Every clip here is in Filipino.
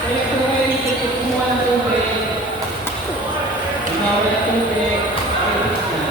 Kaya kung kayo dito, kumuha ng tubig. Kumawala ng tubig. Ayos na.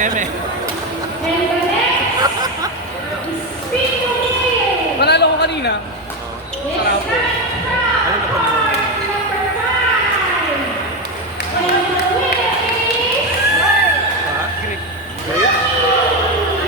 Eme. Manalo ko kanina. Sarap. Ano na pa Ha? Greek. Great?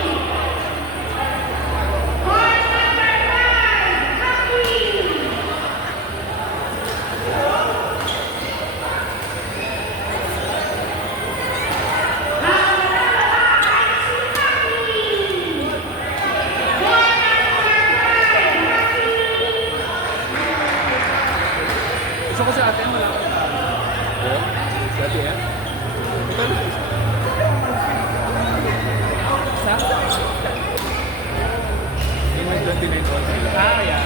Gusto ko sa atin, wala ko. Sabi yan? Sa? Yung may 29 points sila. Ah, yeah.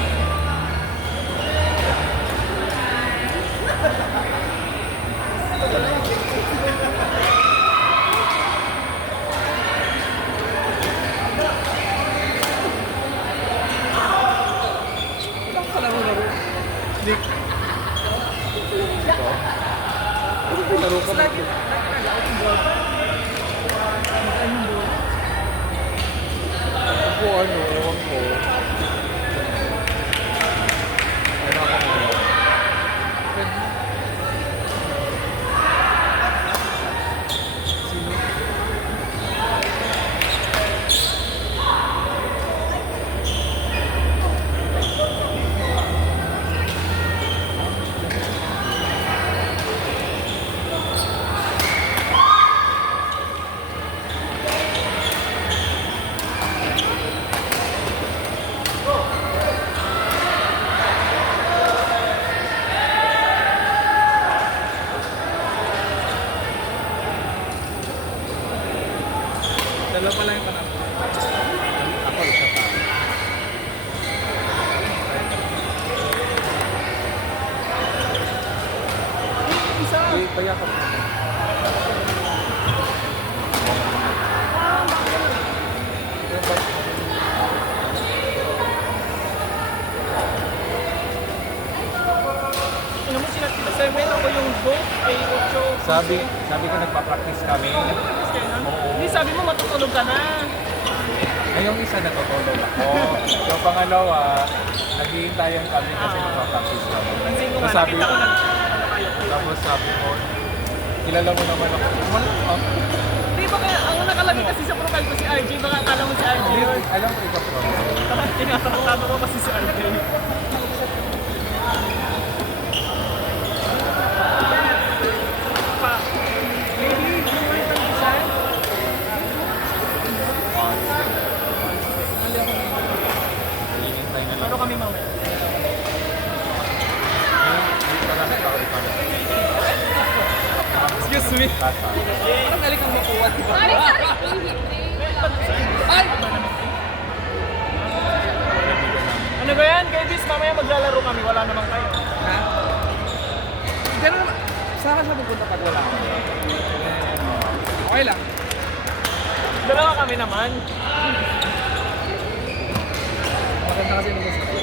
Ang kalaro-laro. Nick. Laro ka ba? Ako ano, ewan ko. Ano ako mo? Dalawa pa lang yung panahon. Ako, isa pa. Isa! Uy, payakap mo. Ano mo sila? 7 ako yung 2, ay 8. Sabi ko nagpa-practice kami. Hindi, sabi mo matutulog ka na. Ngayong isa natutulog ako. Yung pangalawa, naghihintayan kami kasi nagpa-practice kami. Pansin ko nga, Tapos sabi, nakita ko na ano kayo. tapos sabi ko, kilala mo naman ako. Oh, Di ba kaya, ang nakalagay kasi sa profile ko si RJ, baka akala mo si RJ yun. alam ko ikaw from. Tinatakotado ko kasi si RJ. Pa, maybe, you want to design? Hinihintay na lang. Ano kami mamaya? Marami ako ikaw. Excuse me. Tata. Parang galing kang makuha, di ba? Sorry, sorry. Ay! Ano ba yan? Kay Bis, mamaya maglalaro kami. Wala naman kayo. Ha? Pero naman, saan ka siya pupunta pag wala ako? Okay lang. Dalawa kami naman. Maganda kasi nung gusto ko.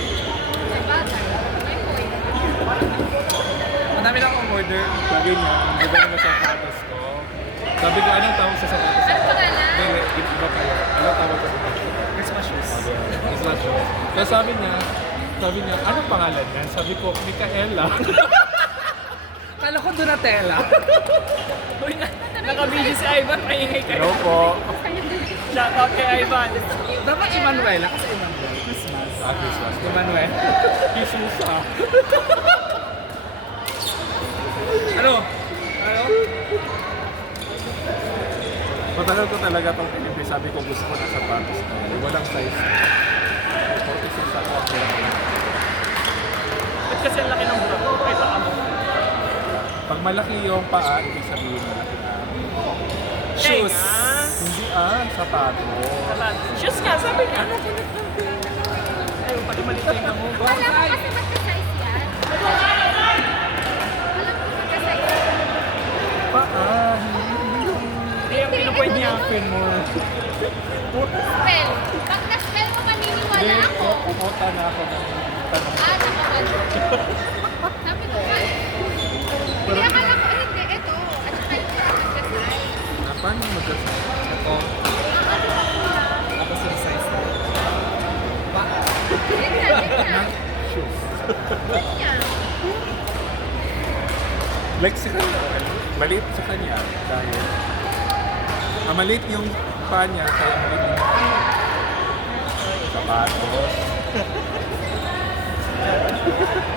Madami na akong order. Sabi niya, hindi ba naman sa sapatos ko? Sabi ko, anong tawag sa sapatos? Ano pangalan? Hindi, iba kayo. Anong tawag sa sapatos? Christmas shoes. It's not sure. So sabi niya, anong pangalan yan? Sabi ko, Micaela. Kala ko Donatella. Uy, naka-video si Ivan. Maingay kayo. Hello po. Shoutout kay Ivan. Dapat Emanuela kasi Emanuel. Christmas. Sa Christmas. Emanuel. Susa. Ano? Ano? Matagal ko talaga itong pinipili. Sabi ko gusto ko na sapatos na yun. Walang size. 46 ako. Ba't kasi ang laki ng burak ko? Ay, baka mo. Pag malaki yung paa, ibig sabihin malaki na. Shoes. Hindi sapatos. Shoes nga, sabi niya. Ay, pati malitin na mo. Wala ko kasi magka-size yan. Wala ko magka-size. Paa, hindi yung Hindi yung pinupwede niya. pin mo. Spell. Pag na-spell mo, maniniwala ako. Pumunta na ako ng tanong. Nakawala. Sabi ko, ay. Hindi akala ko, hindi, ito. At saka yung magka-size. Paano magsasabi? Ito. Ako sa size na. Ganyan. Shoes. Ganyan. Like sa kanya, maliit sa kanya dahil maliit yung paa niya kaya maliit yung sapatos.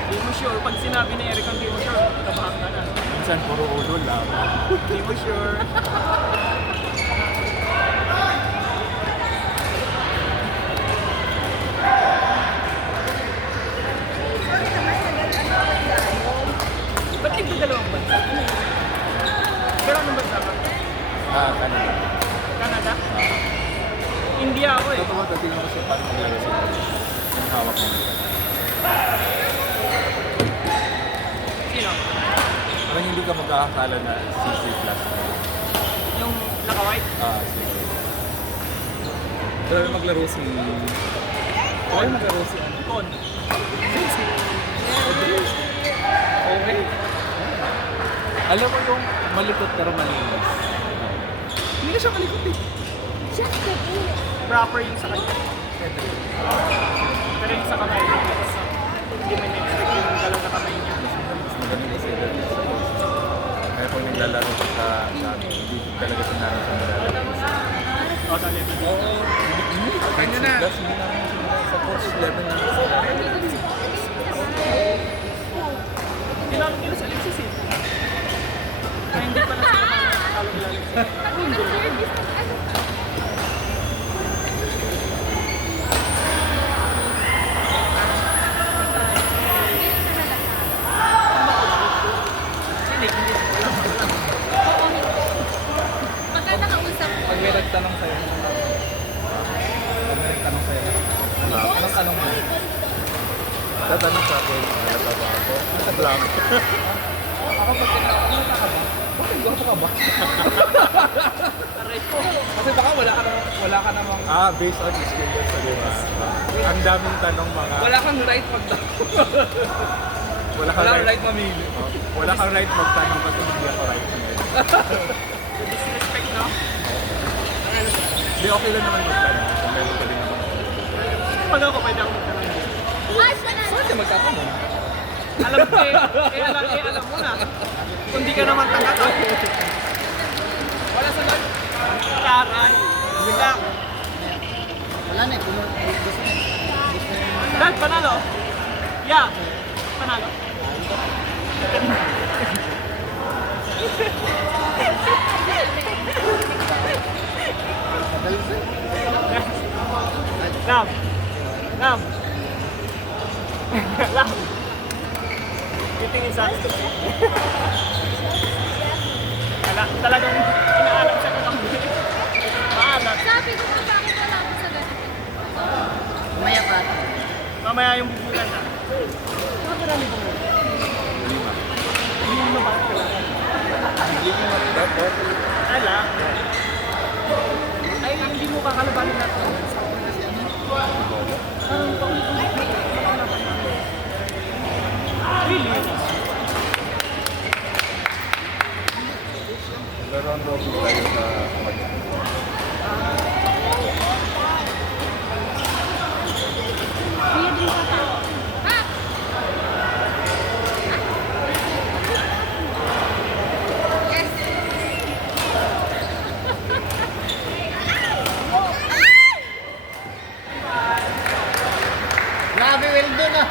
Hindi mo sure. Pag sinabi ni Eric ang di mo sure, kabahan ka na. Minsan puro ulo lang. Hindi mo sure. Ba't nagdadalawang bansa? Pero anong bansa ba? Kanina. Canada? India ako eh. Totoo, tatingin ko siya paano maglaro sila. Yung hawak mo. Sino? Parang hindi ka magkakakala na CC plus. Yung naka-white? CC. Grabe maglaro si... Grabe maglaro si ano. Con. Okay. Alam mo yung malikot pero malinis. Hindi na siya kalikot eh. Proper yung sa kanya. Pero yung sa kamay. Hindi mo na-expect yung galaw na kamay niya. Magaling kasi kaya pag naglalaro ko sa amin, hindi talaga sinara sa malalaro. O, sa level. Oo. Kanya na. Plus, hindi namin sinara sa coach level na sila. Tinanong nila sa Alexis eh. Kaya hindi pala sila makakatalo nila Alexis. Nag-service ng ano. Hindi. Wala. Maganda kausap mo. Pag may nagtanong sa'yo. Pag may nagtanong sa'yo. Anong tanong mo? Tatanong sa akin, halata ba ako? Blank. Ako pag tinanong, ano ka ba? Bakit gwapo ka ba? Aray ko. Kasi baka wala ka namang... Based on experience, di ba? Ang daming tanong mga... Wala kang right magtanong. Wala Wala kang right mamili. Wala kang right magtanong kasi hindi ako right. Disrespect, no? Hindi, okay lang naman magtanong. Kung meron ka din naman. Pag ako pwede ako magtanong. Ay, siya na. Saan ka magtatanong? Alam mo alam mo na. Kung di ka naman tanggap. Wala sa lag. Karay. Wala. Wala na eh, gusto na. Dad, panalo. Yeah. Panalo. Love. Love. Love. Titingin sa akin. Talagang inaalam siya kung maalat. Sabi ko pa bakit wala ako sa ganito. Umaya pa. Mamaya yung bubulan na. Hindi mo ba kailangan? Ala. Ay, hindi mo kakalabanin natin. Really? Laro ang lobby tayo sa Ha? Yes. Grabe, well done ah.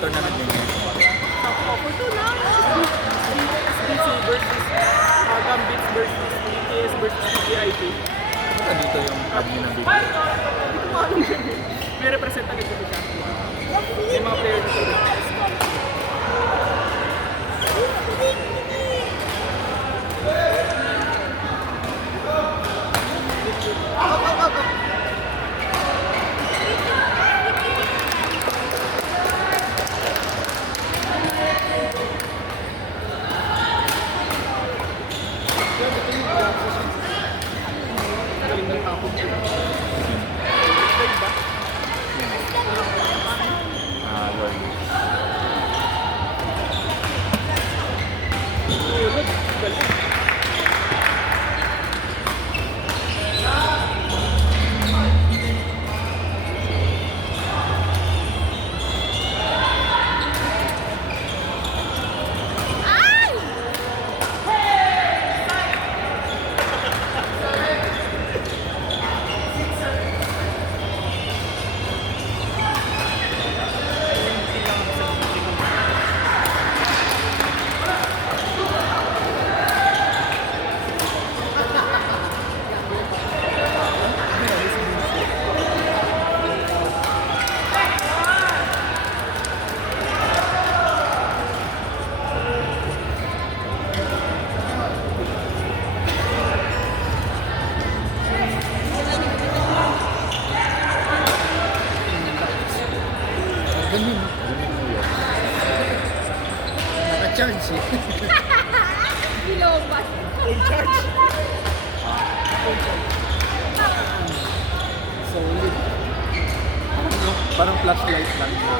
tournament din yun. Ako for 2 lang. BC versus Gambits versus BTS versus VIP. Baka dito yung admin ng big. Hindi ko alam yun. May representative dito siya. May mga player dito. Galing ng tapos yun. Lord. Ganun. Naka-charge eh. Bilobat. Solid. Parang flashlight lang yun.